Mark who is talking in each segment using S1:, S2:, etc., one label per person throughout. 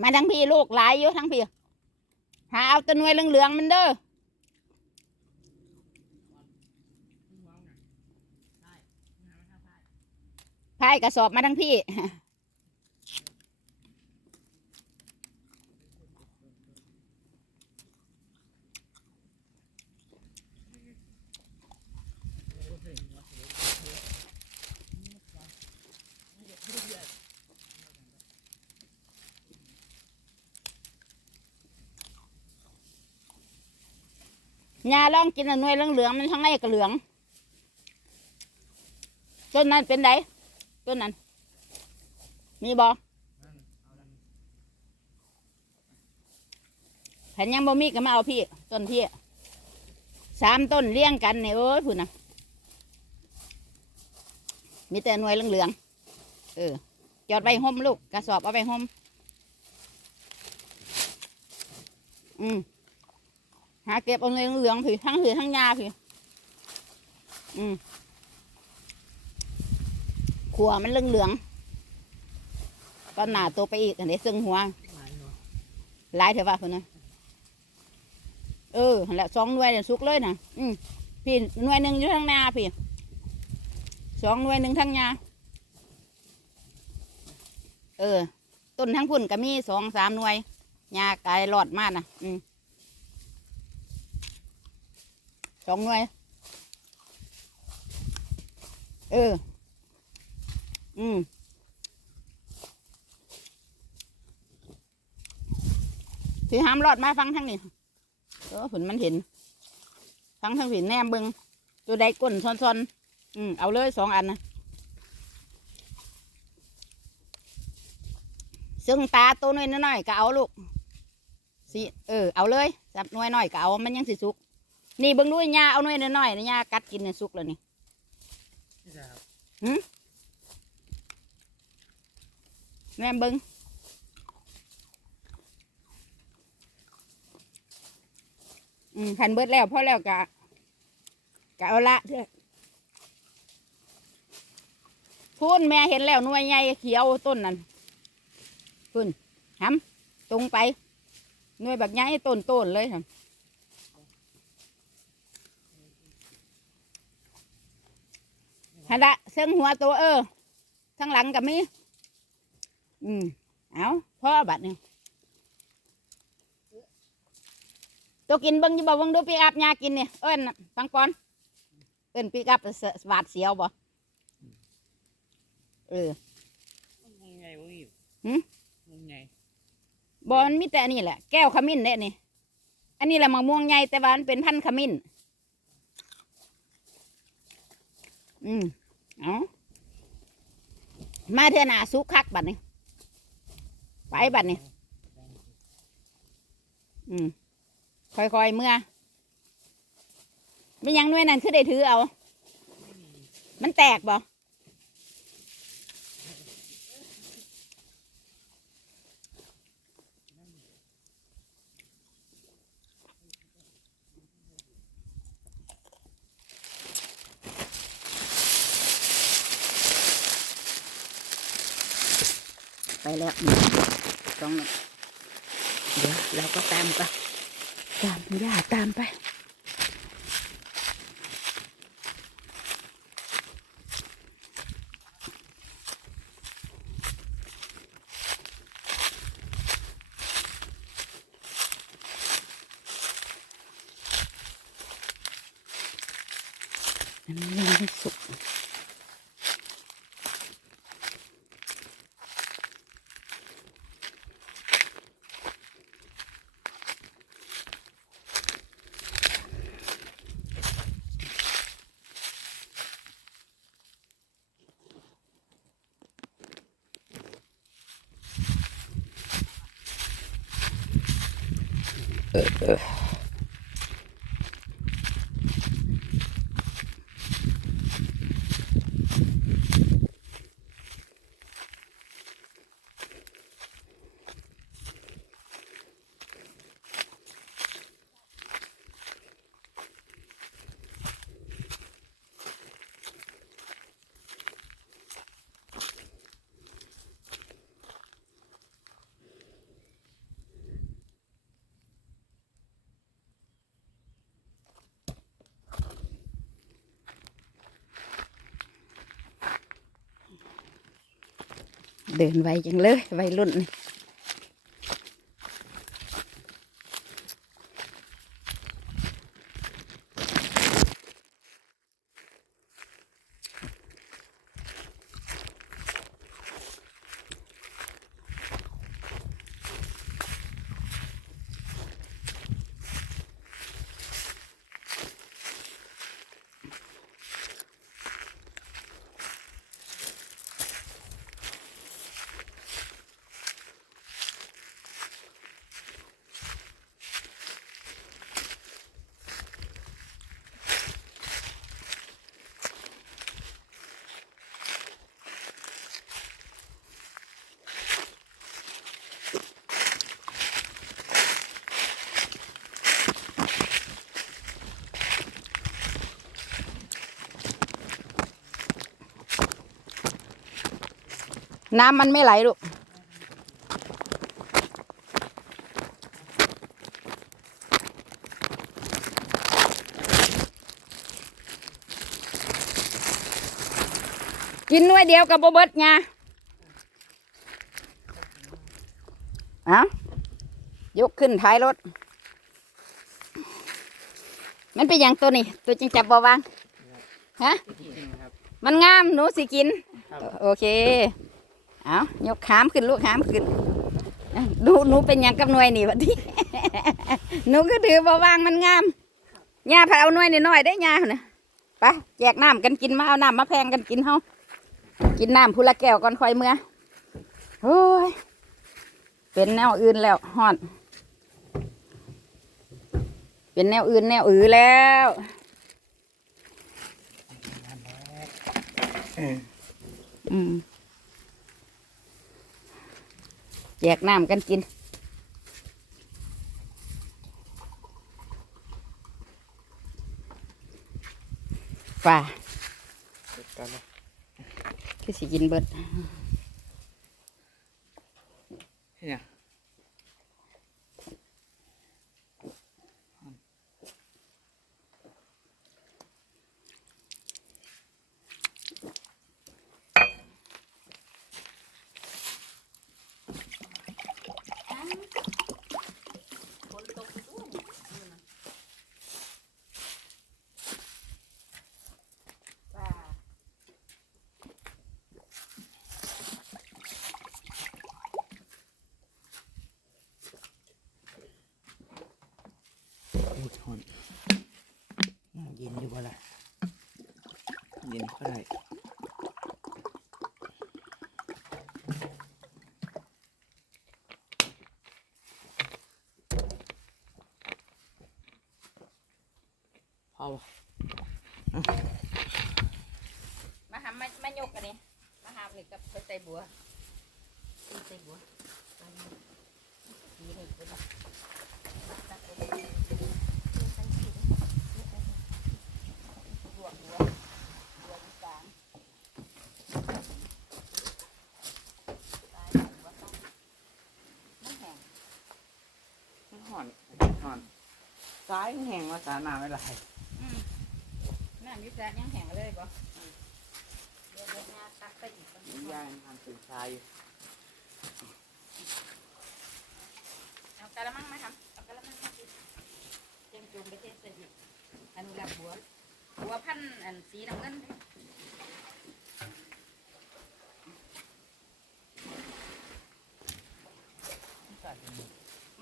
S1: มาทั้งพี่ลูกหลายอยู่ทั้งพี่ หาเอาตัวหน่วยเหลืองๆมันเด้อพายกระสอบมาทั้งพี่ ยาลองกินอันหน่วยเหลืองๆมันทั้งในก็เหลืองต้นนั้นเป็นไดต้นนั้น มีบอแผ่นยังบ่มีก็มาเอาพี่ ต้นพี่สามต้นเลี้ยงกันเนี่ยโอ้ยพุ่นนะมีแต่หน่วยเหลืองๆเออ จอดไปห่มลูกกระสอบเอาไปห่มอืม หาเก็บเอาเงินเหลืองพี่ทั้งหือทั้งยาพี่อืมขัวมันเหลืองเหลืองๆก็หนาตัวไปอีกอันนี้ซึ่งหัวหลายเถอะว่าคนนะเออแหละสองหน่วยเนี่ยสุกเลยนะอืมพี่หน่วยหนึ่งอยู่ทั้งนาพี่สองหน่วยหนึ่งทั้งยาเออต้นทั้งพุ่นก็มีสองสามหน่วยยากายหลอดมากนะอืม สองหน่วย เออ อืมที่ห้ามรอดมาฟังทั้งนี้เออผลมันเห็น ฟังทั้งผินแนมเบิงตัวใดก้นซอนๆ อืมเอาเลยสองอันนะซึ่งตาตัวน้อยน้อยๆก็เอาลูกสิเออ เอาเลยจับน่วยน้อยก็เอา มันยังสิสุก นี่เบิ่งด้วยยาเอาหน่อยน้อยๆนะยากัดกินเนี่ยสุกแล้วนี่แม่เบิ่งอืมขันเบิดแล้วพอแล้วกะกะเอาละเถอะพูนแม่เห็นแล้วหน่วยใหญ่เขียวต้นนั่นพูนหำตรงไปหน่วยแบบใหญ่ต้นต้นๆเลยค่ะ ฮันละเส้งหัวตัวเออทั้งหลังกับมีอืมเอาพ่อบัดนี่ตัวกินเบิ้งอยี่บ่เบิ้งดูปีอับยากินเนี่ยเอิ้นฟังก่อนเอิ้นปีอับสวาดเสียวบ่เออ
S2: มึงไงวะพี่
S1: หืม
S2: มึงไง
S1: บ่มันมีแต่อันนี้แหละแก้วขมิ้นเนี่ยนี่อันนี้แหละมะม่วงใหญ่แต่ว่ามันเป็นพันธุ์ขมิ้น อืม เอามาเถอะนาสุกคักบัดนี้ไปบัดนี้อืมค่อยๆเมื่อไม่ยังน่วยนั่นคือได้ถือเอา มันแตกบ่ ไปแล้วสองหนึ่งเดี๋ยวเราก็ตามไปตามย่าตามไป อ เดินไวจังเลยไวรุ่นนี่ น้ำมันไม่ไหลลูกกินหน่วยเดียวกับโบเบิดไงเอายกขึ้นท้ายรถ มันเป็นอย่างตัวนี้ ตัวจึงจับบวาง ฮะ
S2: ครับ
S1: มันงาม หนูสิกิน
S2: ครับ
S1: โอเค เอายกขามขึ้นลูกขามขึ้นอะหนูหนูเป็นยังกับหน่วยนี่วะที่หนูก็ถือบ่วางมันงามยาพัดเอาหน่วยน้อยได้ย่าเนี่ยไปแจกน้ำกันกินมาเอาน้ำมาแพงกันกินเฮากินน้ำพูละแก้วก่อนคอยเมื่อโอ้ยเป็นแนวอื่นแล้วฮอดเป็นแนวอื่นแนวอือแล้วอืม แจกน้ำกันกินฝ่า
S2: กันนะ
S1: คือสิกินเบิด
S2: เนี่ย นอยู่บ่ล่ะเย็นก็ได้พอบ่
S1: มาหามามายกกันนี่มาหามนี่กับไปใส่บัวไปใส่บัวไปนี่สีนี่ไปนะตัดไปเลยใส่สีนี่บัวบัวบัวอีสานตายบัวตายมันแห้ง
S2: มันหอนหอน ซ้ายแห้งมาสาหนาไม่ไหล
S1: อืมน้ำอยุจายังแห้งเลยบ่เดี๋ยวเดี๋ยวงาตักไปอีกก่อน
S2: ย่างทำเป็นชายอยู่
S1: เอากะละมังมาทำเอากะละมังมาสิเตรียมจูงไปเทใส่อีกอนุรักษ์บัวบัวพันอันสีน้ำเงิน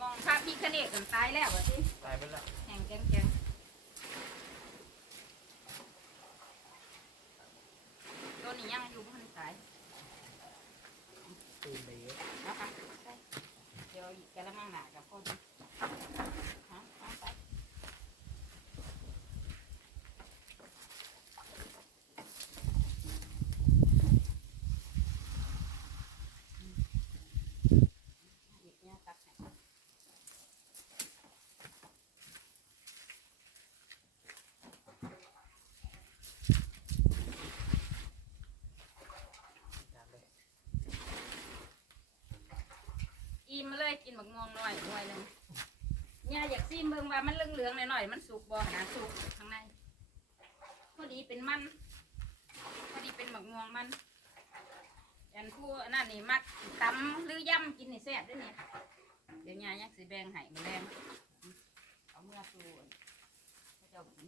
S1: มองภาพพี่คเนกกันตายแล้ววะสิ
S2: ตายไปแล้ว
S1: แห้งแกงแกงตัวนี้ยังอยู่พันตาย
S2: ตื่นไปเยอะ
S1: นะคะใช่เดี๋ยวอีกกะละมังหนากับพ่อดีฮะเอาไป หยิบเนี่ยตักให้
S2: ตามเลย
S1: อิ่มมา เลยกินบักม่วงหน่อยหน่อยหนึ่งเนี่ยอยากซิมเบิ่งว่ามันเหลืองๆหน่อยๆมันสุกบ่นะสุกข้างในพอดีเป็นมันพอดีเป็นบักม่วงมันอันผู้อันนั่นนี่มักตำหรือย่ำกินนี่แซ่บด้วยนี่ยเดี๋ยวยายักสิแบ่งให้มาแรงเอาเมื่อสู่เขาเจ้ากิน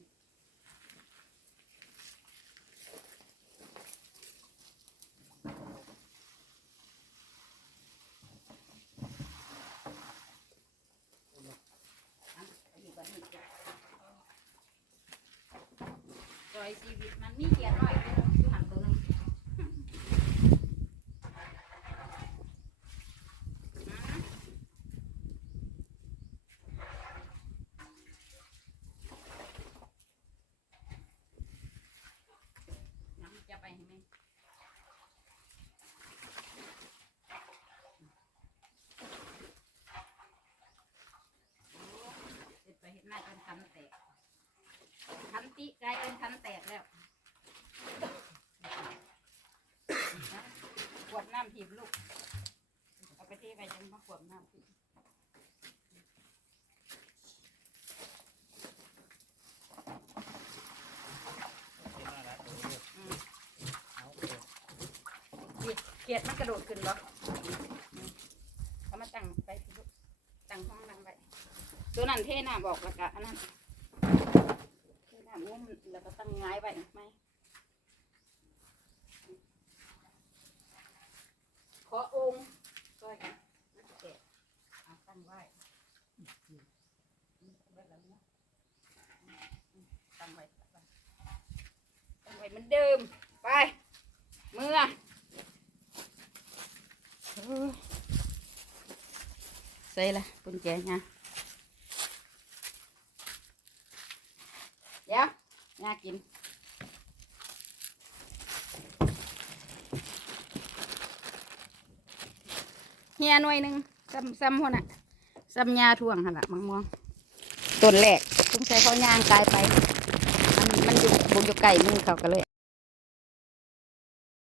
S1: อะไปอยู่กับนี่จ้ะจอย ชีวิตมันมีเกียรติน้อยเด้ออยู่หันตัวหนึง น้ำจะไปให้ไหมเห็ดไปเห็ดหน้าจนคันแตกคันติกลายเป็นคันแตกแล้ว ขวดน้ำถีบลูก เอาไปที่ไปจังมาขวดน้ำถีบเกียดมันกระโดดขึ้นบ่เขามาตั้งไปสิลูกตั้งห้องนั่งไปตัวนั้นเท่น่าบอกแล้วก็อันนั้นเท่น่างุ้มแล้วก็ตั้งง่ายไปไหม อองค์ช่วยกันมันจะแตกเอาตั้งไว้แบบนี้ตั้งไว้ตั้งไว้ตั้งไว้เหมือนเดิม ไป เมื่อใส่ละกุญแจ nha เดี๋ยวยากิน ฮียหน่วยหนึ่งซ้ำซ้ำคนน่ะซ้ำยาท่วงค่ะละมังม่วงต้นแรกต้องใช้เขาย่างกายไป มันมันอยู่บนอยู่ไก่มือเขาก็เลย